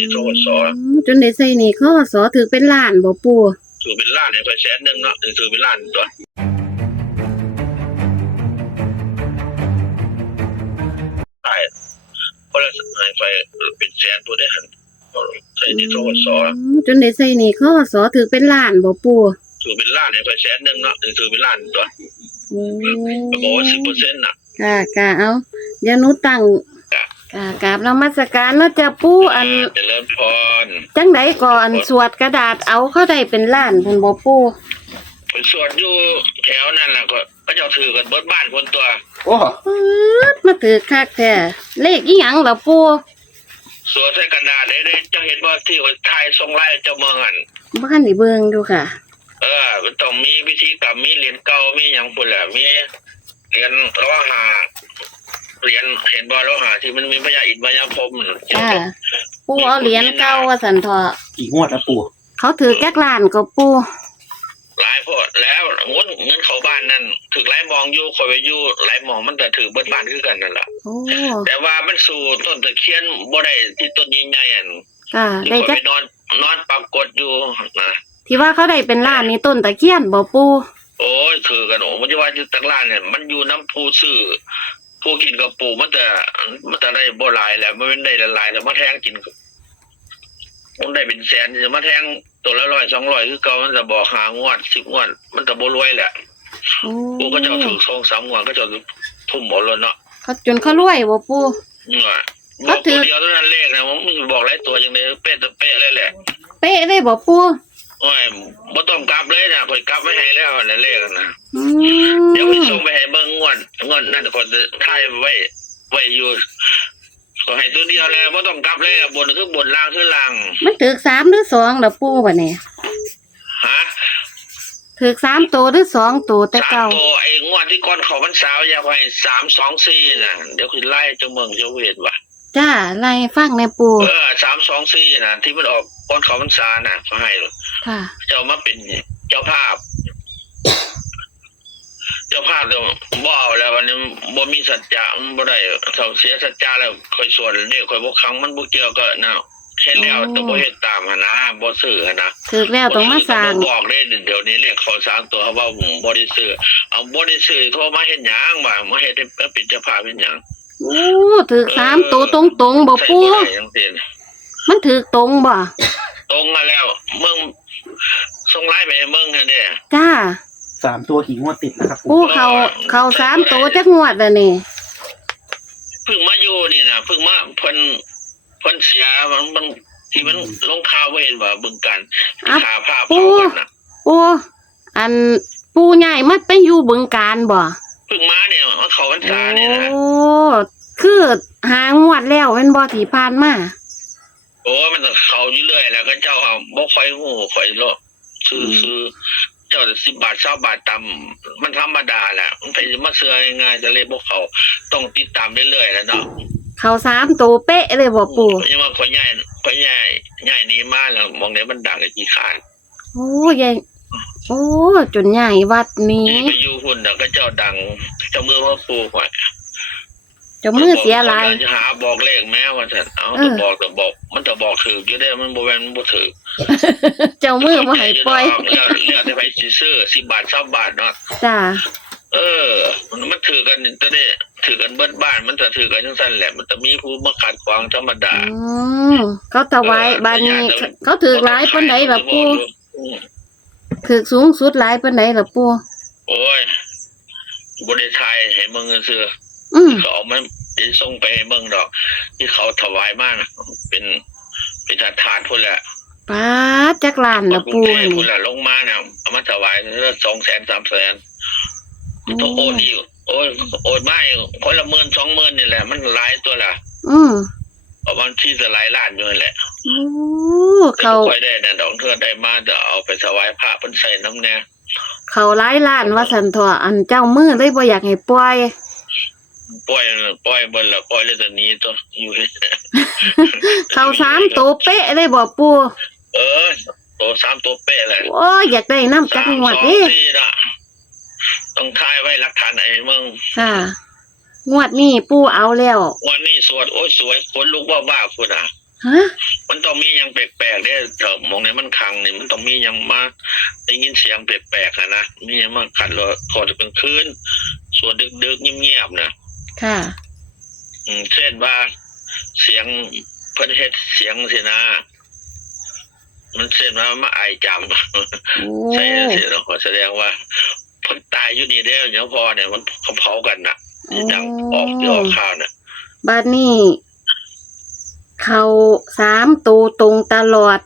ที่ทกสจนได้ใส่หนี้ข้อสอถือเป็นล้านบ่ปู่ถือเป็นล้านให้ไป100,000เนาะถือเป็นล้านตัวตายเพราะเราให้ไปเป็นแสนตัวได้หันใส่ที่ทกสจนได้ใส่หนี้ข้อสอถือเป็นล้านบ่ปู่ถือเป็นล้านให้ไป100,000เนาะถือเป็นล้านตัวก็บอกว่า10%น่ะค่ะเอาเดี๋ยวหนูตั้งกราบนมัสการเนาะจ้ะปู่อันเจริญพรจังไดก่อนสวดกระดาษเอาเข้าได้เป็นล้านพุ่นบ่ปู่เป็นสวดอยู่แถวนั่นแหละก็เจ้าถือกันเบิดบ้านคนตัวโอ้มาถือคักแท้เลขอีหยังล่ะปู่สวดใส่กระดาษได้เจ้าเห็นว่าที่คนไทยส่งไล่เจ้าเมืองอันบ่ทันได้เบิ่งอยู่ค่ะมันต้องมีพิธีกรรมมีเหรียญเก่ามีหยังพุ่นแหละมีเหรียญโลหะเหรียญเห็นบ่โลหะที่มันมีพญาอินทร์พญาพรหมปู่เอาเหรียญเก่าว่าซั่นเถาะกี่งวดแล้วปู่เขาถือจักล้านก็ปู่หลายพอแล้วเงินเข้าบ้านนั่นถึกหลายมองอยู่คอยไปอยู่หลายมองมันก็ถือเบิดบ้านคือกันนั่นล่ะแต่ว่ามันสู่ต้นตะเคียนบ่ได้ที่ต้นใหญ่ๆอันได้จักนอนปรากฏอยู่นะที่ว่าเขาได้เป็นล้านนี่ต้นตะเคียนบ่ปู่โอ้ยถือกันมันจะว่าอยู่ตั้งล้านเนี่ยมันอยู่น้ำผู้ซื้อผู้กินกับปู่มันจะได้บ่หลายแหละมันได้หลายแล้วมาแทงกินมันได้เป็นแสนจะมาแทงตัวละ100 200คือเก่ามันจะบอก5 งวด 10 งวดมันจะบ่รวยแหละปู่ก็จะถือ2-3 งวดก็จะทุ่มเอาเลยเนาะเขาจนเขารวยบ่ปู่เขาถือเดียวเท่านั้นเลขนะมันบอกหลายตัวจังได๋เป๊ะเลยแหละเป๊ะเลยบ่ปู่โอ้ยบ่ต้องกลับเลยนะข่อยกลับไว้ให้แล้วน่ะเลขน่ะเดี๋ยวส่งไปให้เบิ่งงวดนั่นก็จะถ่ายไว้อยู่ก็ให้ตัวเดียวแล้วบ่ต้องกลับเลยบนคือบนล่างคือล่างมันถึก3หรือ2ล่ะปู่บัดนี้ฮะถึก3ตัวหรือ2ตัวแต่เก่า3ตัวไอ้งวดที่ก่อนเขาพรรษาอย่าให้3 2 4น่ะเดี๋ยวคือไล่เจ้าเมืองเจ้าเวทว่ะจ้าไล่ฟังในปู่3 2 4น่ะที่มันออกก่อนเขาพรรษาน่ะเขาให้ค่ะเจ้ามาเป็นเจ้าภาพเจ้าภาพแล้วบ่เอาแล้ววันนี้บ่มีสัจจะมันบ่ได้เขาเสียสัจจะแล้วค่อยสวดนี่ค่อยบ่ครั้งมันบ่เกี่ยวก็น่ะเฮ็ดแล้วต้องบ่เฮ็ดตามหั่นนะบ่ซื้อหั่นนะถูกแล้วต้องมาสร้างบอกได้เดี๋ยวนี้เลขเขา3ตัวเขาว่าบ่ได้ซื้อเอาบ่ได้ซื้อโทรมาเฮ็ดหยังว่ามาเฮ็ดให้เป็นเจ้าภาพเฮ็ดหยังโอ้ถูก3ตัวตรงๆบ่ปู่มันถูกตรงบ่ตรงมาแล้วมึงส่งไลน์ไปให้มึงหั่นเด้จ้า3ตัวกี่งวดติดแล้วครับปู่เขา3ตัวจักงวดแล้วนี่เพิ่งมาอยู่นี่น่ะเพิ่งมาเพิ่นเสียมันที่มันลงข่าวไว้เห็นว่าบึงกันหาภาพปู่อันปู่ใหญ่มาไปอยู่บึงกาฬบ่เพิ่งมาเนี่ยเขาพรรษานี่นะโอ้คือหางวดแล้วแม่นบ่ที่ผ่านมาโอ้มันเขาอยู่เรื่อยแล้วก็เจ้าบ่ค่อยฮู้ค่อยเลาะซื้อเจ้า10 บาท20 บาทตามมันธรรมดาแหละมันไปมาเสือง่ายๆจะเล่นพวกเขาต้องติดตามเรื่อยๆแล้วเนาะเขา3ตัวเป๊ะเลยบ่ปู่ยังว่าข่อยใหญ่นี่มาแล้วมองได้มันดังกี่คานโอ้ใหญ่โอ้จนใหญ่วัดนี้ไปอยู่หุ่นน่ะก็เจ้าดังเจ้ามือว่าปู่ข่อยเจ้ามือเสียหลายจะหาบอกเลขแม้ว่าซั่นเอาจะบอกมันจะบอกถูกอยู่ได้มันบ่แม่นบ่ถูกเจ้ามือบ่ให้ปล่อยแล้วได้ไปซื้อ10 บาท20 บาทเนาะจ้ามันถือกันจะได้ถือกันเบิดบ้านมันจะถือกันจังซั่นแหละมันจะมีผู้มาขัดขวางธรรมดาเขาถวายบาดนี้เขาถือหลายปานใดล่ะปู่ถือสูงสุดหลายปานใดล่ะปู่โอ้ยบ่ได้ทายให้มึงซื่อเขาเอามันเป็นส่งไปให้มึงดอกที่เขาถวายมาเป็นทานพุ่นแหละป๊าดจักล้านล่ะปู่นี่พุ่นแหละลงมาน่ะเอามาถวาย200,000 300,000ต้องโอนอีกโอนมาคนละ10,000 20,000นี่แหละมันหลายตัวล่ะประมาณที่จะหลายล้านอยู่นั่นแหละเขาไปได้น่ะดอกเทื่อได้มาจะเอาไปถวายพระเพิ่นใส่น้ำแน่เขาหลายล้านว่าซั่นเถาะอันเจ้ามือเลยบ่อยากให้ปล่อยเบิ่นละปล่อยเลยตอนนี้ตัวอยู่เขา3ตัวเป๊ะเลยบ่ปู่ตัว3ตัวเป๊ะเลยโอ้ยอยากได้น้ำจักงวดนี่ต้องถ่ายไว้หลักฐานไอ้มึงค่ะงวดนี้ปู่เอาแล้วงวดนี้สวดโอ้ยสวยคนลุกว่าบ้าพุ่นน่ะ ฮะ มันต้องมีอย่างแปลกๆเนี่ยเถอะมองในมันคังนี่มันต้องมีอย่างมาได้ยินเสียงแปลกๆนะมีอย่างมาขัดรถขอจะเป็นคืนส่วนดึกๆเงียบๆนะ ค่ะ เช่นว่าเสียงเพิ่นเฮ็ดเสียงสินะมันเช่นว่ามาไอจำ โอ้ ใช่เสียแล้วก็แสดงว่าเพิ่นตายอยู่นี่แล้วเดี๋ยวพอเนี่ยมันเขาเผากันน่ะดังออกที่ออกข่าวน่ะ บัดนี้เขา3ตัวตรงตลอด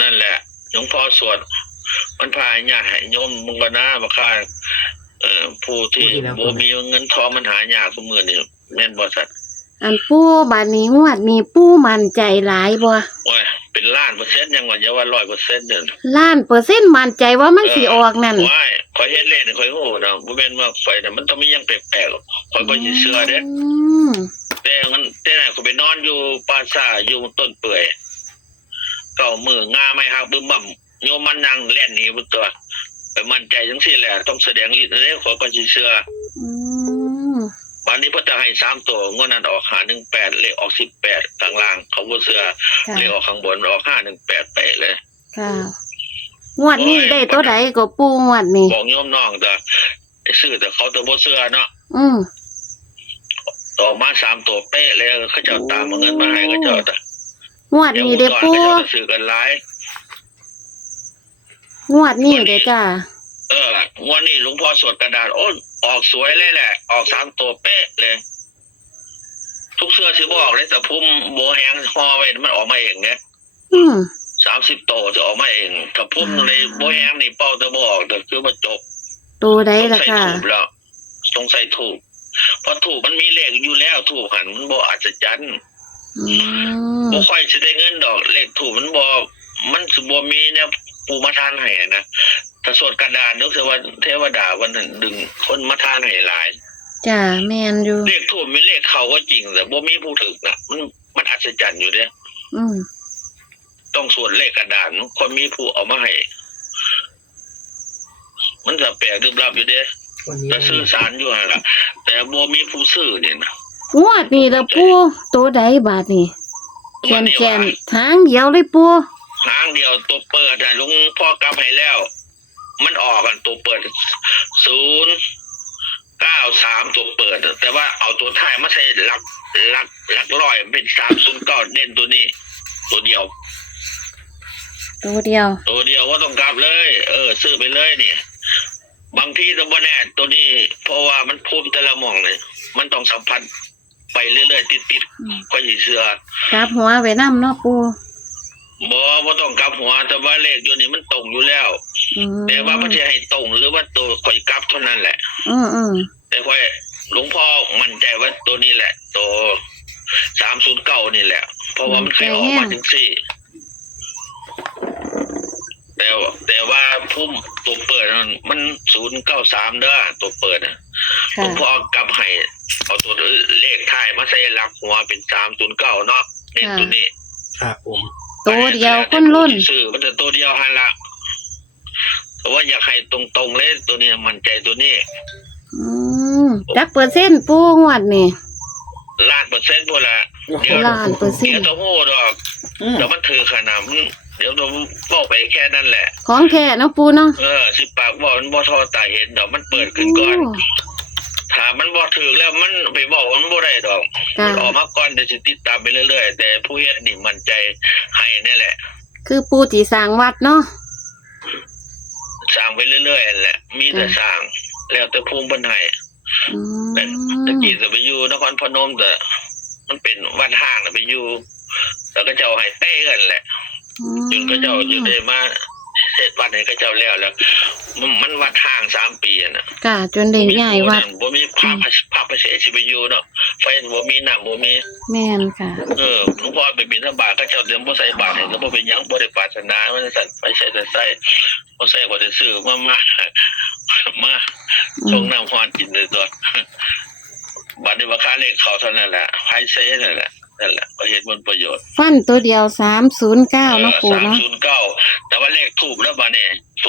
นั่นแหละหลวงพ่อสวดมันพาญาติให้โยมมึงก็นะบ่ค่าผู้ที่บ่มีเงินทองมันหายากซุมื้อนี่แม่นบ่ซัด อันปูบัดนี้งวดนี้ปูมั่นใจหลายบ่ โอ้ยเป็นล้านเปอร์เซ็นต์ยังว่าอย่าว่า100%เด้อ ล้านเปอร์เซ็นต์มั่นใจว่ามันสิออกนั่น ว้ายข่อยเฮ็ดเลขนี่ข่อยโหเนาะบ่แม่นว่าข่อยน่ะมันต้องมีหยังแปลกๆข่อยบ่สิเชื่อเด้ ม แต่น่ะข่อยไปนอนอยู่ป่าช้าอยู่ต้นเปื่อยเก้ามื้องาไม่ฮักบึ้มบ่มโยมมันนั่งเล่นหนีบ่ตัวไปมั่นใจจังซี่แหละต้องแสดงฤทธิ์เด้ข่อยก็สิเชื่อ อืม วันนี้เพิ่นจะให้3ตัวงวดนั้นออก518เลขออก18ข้างล่างเขาบ่เชื่อ ค่ะ เลขออกข้างบนออก518ไปเลย ค่ะงวดนี้ได้ตัวใดก็ปูงวดนี้ บอกโยมน้องแต่ไอ้ซื้อแต่เขาแต่บ่เชื่อเนาะ อืม ออกมา3ตัวเป๊ะเลยเขาเจ้าตามเอาเงินมาให้เขาเจ้าแต่ งวดนี้เด้อปู เขาเจ้าจะซื้อกันหลาย งวดนี้เด้อจ้าง วดนี้หลวงพ่อสวดกระดาษโอ้ออกสวยเลยแหละ ออก3ตัวเป๊ะเลย ทุกเสื้อสิบ่ออกเลยแต่พุ่มโบแฮงห่อไว้มันออกมาเองเนี่ย อืม 30ตัวจะออกมาเองถ้าพุ่มในโบแฮงนี่เป้าจะบ่ออกแต่คือมันจบ ตัวใด ต้อง ล่ะ ใส่ ค่ะ ถูกแล้วต้องใส่ถูกเพราะถูกมันมีเลขอยู่แล้วถูกหันมันบ่อัศจรรย์ อืม บ่ค่อยสิได้เงินดอกเลขถูกมันสิบ่มีแนวปูมาทานให้นะถ้าสวดกระดาษนึกซะว่าเทวดาวันนั้นดึงคนมาทานให้หลาย จ้าแม่นอยู่ เลขถูกมีเลขเขาก็จริงแต่บ่มีผู้ถึกนะมันอัศจรรย์อยู่เด้ อืม ต้องสวดเลขกระดาษคนมีผู้เอามาให้มันจะแปลกลึกลับอยู่เด้ วันนี้ จะสื่อสารอยู่หั่นล่ะแต่บ่มีผู้ซื้อนี่นะ งวดนี้เด้อปูตัวใดบาดนี้แขนทางเดียวเลยปู ทางเดียวตัวเปิดหลวงพ่อกำให้แล้ว มันออกกันตัวเปิด093ตัวเปิด แต่ว่าเอาตัวท้ายมาใส่หลักร้อยเป็น309เน้นตัวนี้ ตัวเดียว ตัวเดียว ตัวเดียวว่าต้องกลับเลย ซื้อไปเลยเนี่ยบางทีตัวบ่แน่ตัวนี้ เพราะว่ามันภูมิแต่ละหม่องเลยมันต้องสัมผัสไปเรื่อยๆติดๆก็สิเชื่อก ลับหัวไว้นำเนาะปู บ่ต้องกลับหัวแต่ว่าเลขอยู่นี่มันตรงอยู่แล้ว อืม แต่ว่ามันจะให้ตรงหรือว่าตัวข่อยกลับเท่านั้นแหละ อืม แต่ข่อยหลวงพ่อมั่นใจว่าตัวนี้แหละ ตัว309นี่แหละ เพราะว่ามันเคยออกมาถึง4แต่ว่าพุ่มตัวเปิดมัน093เด้อตัวเปิดนะหล ค่ะ วงพ่อกลับให้เอาตัวเลขท้ายมาใส่หลักหัวเป็น309เนาะเน้นตัวนี้ ครับผม ตัวเดียวคนรุ่น ซื้อมันจะตัวเดียวหันละแต่ว่าอยากให้ตรงๆเลยตัวนี้มั่นใจตัวนี้ อืมจักเปอร์เซ็นต์ปูงวดนี่ 1,000,000%พุ่นละเดี๋ยว ล้านเปอร์เซ็น เดี๋ยว ต์ ต้องโหดอกเดี๋ยวมันถือขนาดมันเดี๋ยวเราบอกไปแค่นั้นแหละ ของแท้เนาะปูเนาะ สิปากบอกมันบ่ทอตาเห็นดอกมันเปิดขึ้นก่อน โ ถ้ามันบ่ถือแล้วมันไปบอกว่ามันบ่ได้ดอก จ้ะ มันออกมาก่อนเดี๋ยวสิติดตามไปเรื่อยๆแต่ผู้เฮ็ดนี่มั่นใจให้นี่แหละ คือปูที่สร้างวัดเนาะ สร้างไปเรื่อยๆนั่นแหละมีแต่สร้างแล้วแต่ภูมิเพิ่นให้ อืม ตะกี้จะไปอยู่นครพนมแต่มันเป็นวัดห้างน่ะไปอยู่แล้วก็เจ้าให้เต้กันแหละจนก็เจ้าอยู่ได้มาเสร็จวัดให้ก็เจ้าแล้วมันวัดห้าง3 ปีน่ะ กะจนได้ย้ายวัด บ่มีพระประเสริฐสิไปอยู่เนาะไฟบ่มีน้ำบ่มี แม่นค่ะ หลวงพ่อไปบิณฑบาตก็เจ้าเดี๋ยวบ่ใส่บาตรให้ก็บ่เป็นหยังบ่ได้ปรารถนามันสั่นไปใส่แต่ใส่บ่ใส่ก็ได้ซื้อมาส่งน้ำฮอดกินเลยตัวบัดนี้ว่าค่าเลขเขาเท่านั้นแหละไผเซนั่นแหละก็เฮ็ดผลประโยชน์ ฟันตัวเดียว309เนาะปูเนาะ 309แต่ว่าเลขทูปแล้วบัดนี้ส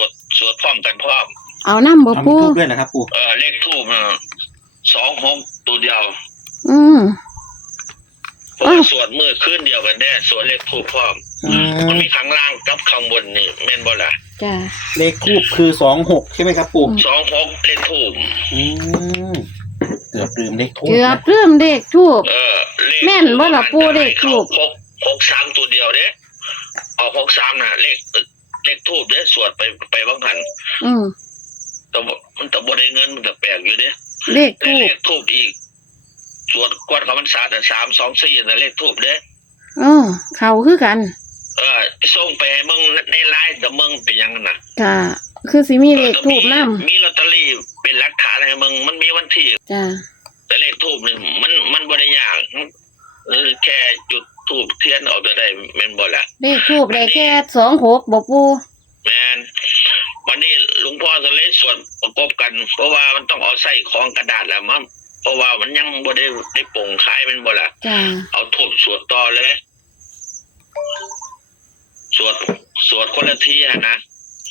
วดพร้อมกันพร้อม เอานำบ่ เอา ปู ทูบด้วยนะครับปู่ เลขทูป26ตัวเดียว อืม เพราะว่าสวดมือขึ้นเดียวกันแน่สวดเลขทูบพร้อม อื มัน ม มีข้างล่างกับข้างบนนี่แม่นบ่ล่ะ จ้ะ เลขทูบคือ26ใช่ไหมครับปู่ 26เลขทูบ อืมเกือบลืมเลขทูบ เกือบ นะ เริ่มเลขทูบ เลข แม่นบ่ล่ะปู่เลขทูบ 63ตัวเดียวเด้ออก63น่ะเลขทูบเด้สวดไปบางหัน อืม แต่ว่ามันแต่บ่ได้เงินมันก็แปลกอยู่เด้ เลขทู เล บ ขทูบอีกสวดกวนกับมันศาสตร์324น่ะเลขทูบเด้ เขาคือกัน ส่งไปให้มึงในไลน์แต่มึงเป็นหยังน่ะ จ้ะคือสิมีเลขทูบนำ มีลอตเตอรี่เป็นหลักฐานให้มึงมันมีวันที่ จ้ะ แต่เลขทูบนี่มันบ่ได้ยากแค่จุดทูบเทียนเอาตัวได้แม่นบ่ล่ะ เลขทูบได้แค่26บ่ปู่ แม่นวันนี้หลวงพ่อก็เลยสวดประกบกัน เพราะว่ามันต้องเอาใส่ของกระดาษแล้วมั้งเพราะว่ามันยังบ่ได้โป่งขายแม่นบ่ล่ะ จ้ะ เอาทูบสวดต่อเลยสวดคนละทีอะนะ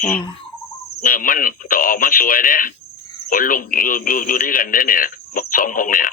จ้ะ มันต้องออกมาสวยเด้ผลลุงอยู่ด้วยกันเด้เนี่ยบอก2 ห้องเนี่ย